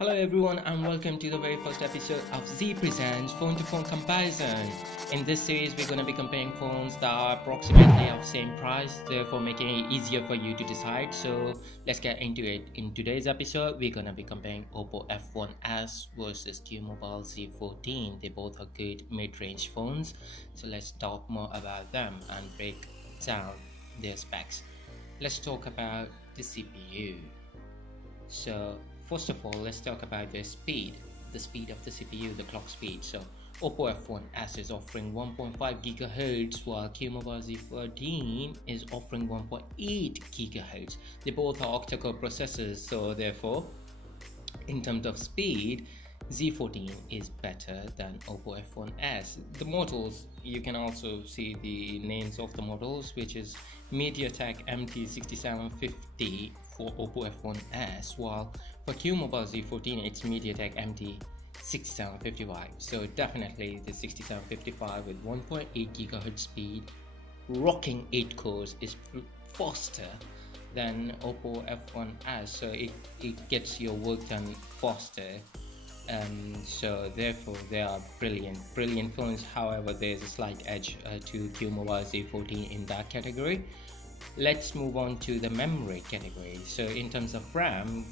Hello everyone and welcome to the very first episode of Z Presents Phone2Phone Comparison. In this series we're going to be comparing phones that are approximately of same price, therefore making it easier for you to decide. So let's get into it. In today's episode we're going to be comparing Oppo F1s versus QMobile Z14. They both are good mid-range phones. So let's talk more about them and break down their specs. Let's talk about the CPU. So first of all, let's talk about the speed of the CPU, the clock speed. So Oppo F1s is offering 1.5 GHz while QMobile Z14 is offering 1.8 GHz. They both are octa-core processors, so therefore in terms of speed Z14 is better than Oppo F1s. The models, you can also see the names of the models, which is MediaTek MT6750 for Oppo F1s, while for QMobile Z14 it's MediaTek MT6755. So definitely the 6755 with 1.8 GHz speed, rocking 8 cores, is faster than Oppo F1s, so it gets your work done faster. So therefore they are brilliant phones. However, there's a slight edge to QMobile Z14 in that category. Let's move on to the memory category. So in terms of RAM,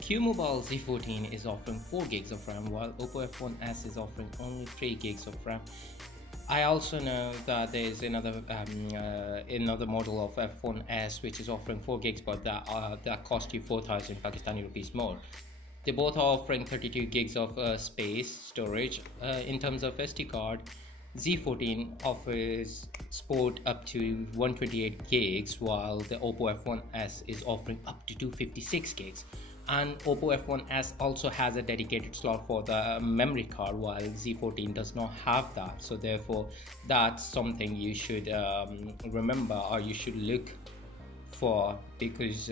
QMobile Z14 is offering 4 gigs of RAM while Oppo F1s is offering only 3 gigs of RAM. I also know that there is another model of F1s which is offering 4 gigs, but that cost you 4,000 Pakistani rupees more. They both are offering 32 gigs of space storage. In terms of SD card, Z14 offers support up to 128 gigs while the Oppo F1s is offering up to 256 gigs. And Oppo F1s also has a dedicated slot for the memory card while Z14 does not have that. So therefore that's something you should remember, or you should look for, because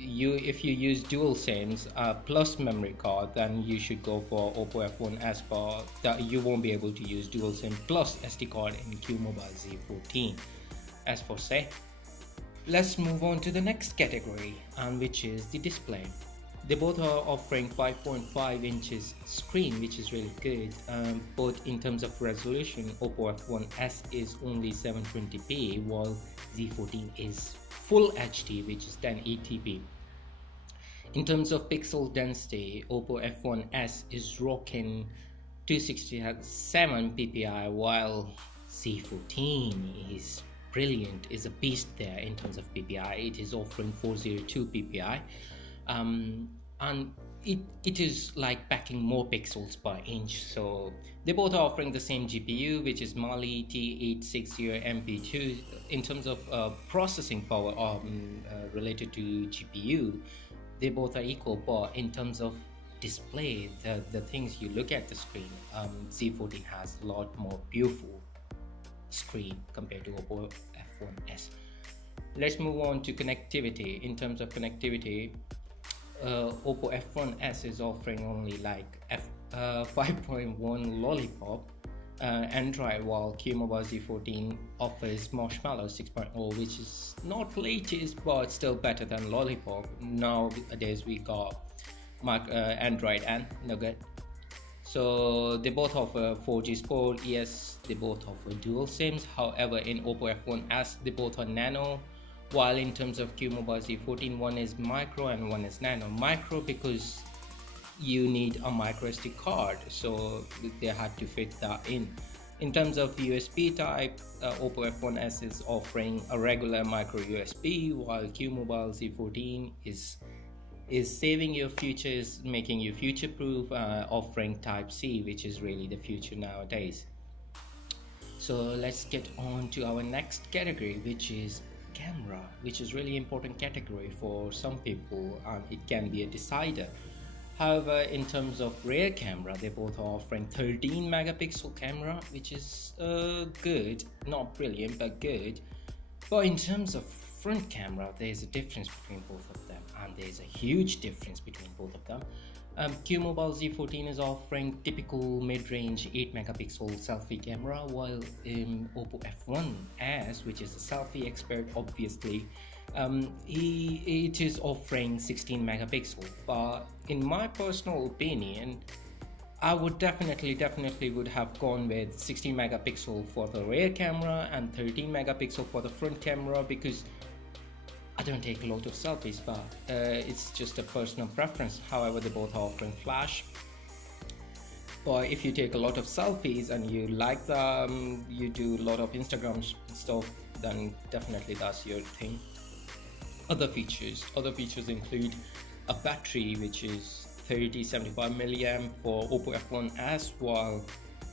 if you use dual SIMs plus memory card, then you should go for Oppo F1s, but that you won't be able to use dual SIM plus SD card in QMobile Z14 as for say. Let's move on to the next category, and which is the display. They both are offering 5.5 inches screen, which is really good. Both in terms of resolution, Oppo F1s is only 720p while Z14 is Full HD, which is 1080p. In terms of pixel density, Oppo F1s is rocking 267 ppi while Z14 is brilliant, is a beast there in terms of ppi. It is offering 402 ppi, and it is like packing more pixels per inch. So they both are offering the same GPU, which is Mali T860MP2. In terms of processing power related to GPU, they both are equal, but in terms of display, the things you look at the screen, Z14 has a lot more beautiful screen compared to Oppo F1s. Let's move on to connectivity. In terms of connectivity, Oppo F1s is offering only like 5.1 Lollipop Android, while QMobile Z14 offers Marshmallow 6.0, which is not latest but still better than Lollipop. Nowadays we got Android and Nougat. So they both offer 4G support. Yes, they both offer dual SIMs. However, in Oppo F1s they both are nano, while in terms of QMobile Z14, one is micro and one is nano. Micro because you need a micro SD card, so they had to fit that in. In terms of USB type, Oppo F1s is offering a regular micro USB, while QMobile Z14 is saving your futures, making you future proof, offering type C, which is really the future nowadays. So let's get on to our next category, which is camera, which is really important category for some people, and it can be a decider. However, in terms of rear camera, they both are offering 13 megapixel camera, which is good, not brilliant but good. But in terms of front camera, there's a difference between both of them, and there's a huge difference between both of them. QMobile Z14 is offering typical mid-range 8 megapixel selfie camera, while Oppo F1s, which is a selfie expert, obviously It is offering 16 megapixel, but in my personal opinion, I would definitely would have gone with 16 megapixel for the rear camera and 13 megapixel for the front camera, because I don't take a lot of selfies, but it's just a personal preference. However, they both are offering flash. Or if you take a lot of selfies and you like them, you do a lot of Instagram stuff, then definitely that's your thing. Other features include a battery which is 3075 milliamp for Oppo F1s, while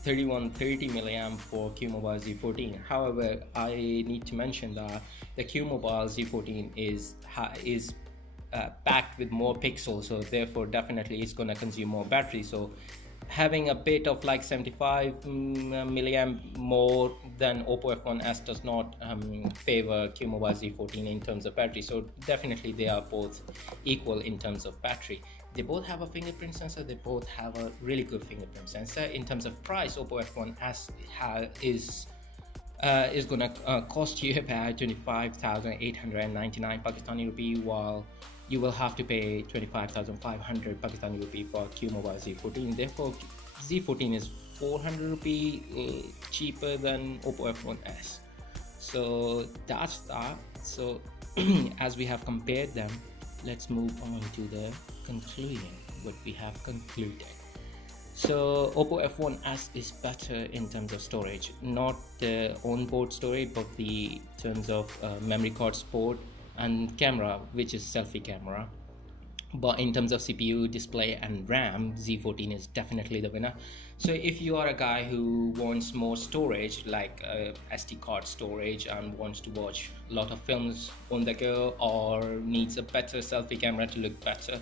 3130 milliamp for QMobile Z14. However, I need to mention that the QMobile Z14 is packed with more pixels, so therefore definitely it's gonna consume more battery. So having a bit of like 75 milliamp more than Oppo F1s does not favor QMobile Z14 in terms of battery. So definitely they are both equal in terms of battery. They both have a fingerprint sensor, they both have a really good fingerprint sensor. In terms of price, Oppo F1s is gonna cost you about 25,899 Pakistani rupee, while you will have to pay 25,500 Pakistani rupee for QMobile Z14. Therefore, Z14 is 400 rupee cheaper than Oppo F1s. So that's that. So as we have compared them, let's move on to the conclusion, what we have concluded. So Oppo F1s is better in terms of storage, not the onboard storage, but the terms of memory card support and camera, which is selfie camera. But in terms of CPU, display and RAM, Z14 is definitely the winner. So if you are a guy who wants more storage, like SD card storage, and wants to watch a lot of films on the go, or needs a better selfie camera to look better,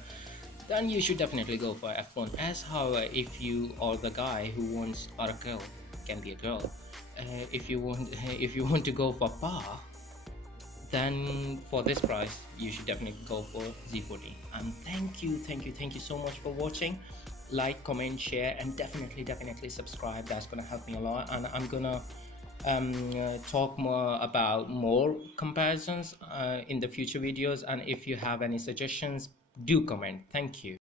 then you should definitely go for F1s. However, if you are the guy who wants, or a girl, can be a girl, if you want to go for par, then for this price you should definitely go for Z14. And thank you so much for watching. Like, comment, share, and definitely subscribe. That's gonna help me a lot, and I'm gonna talk more about more comparisons in the future videos. And if you have any suggestions, do comment. Thank you.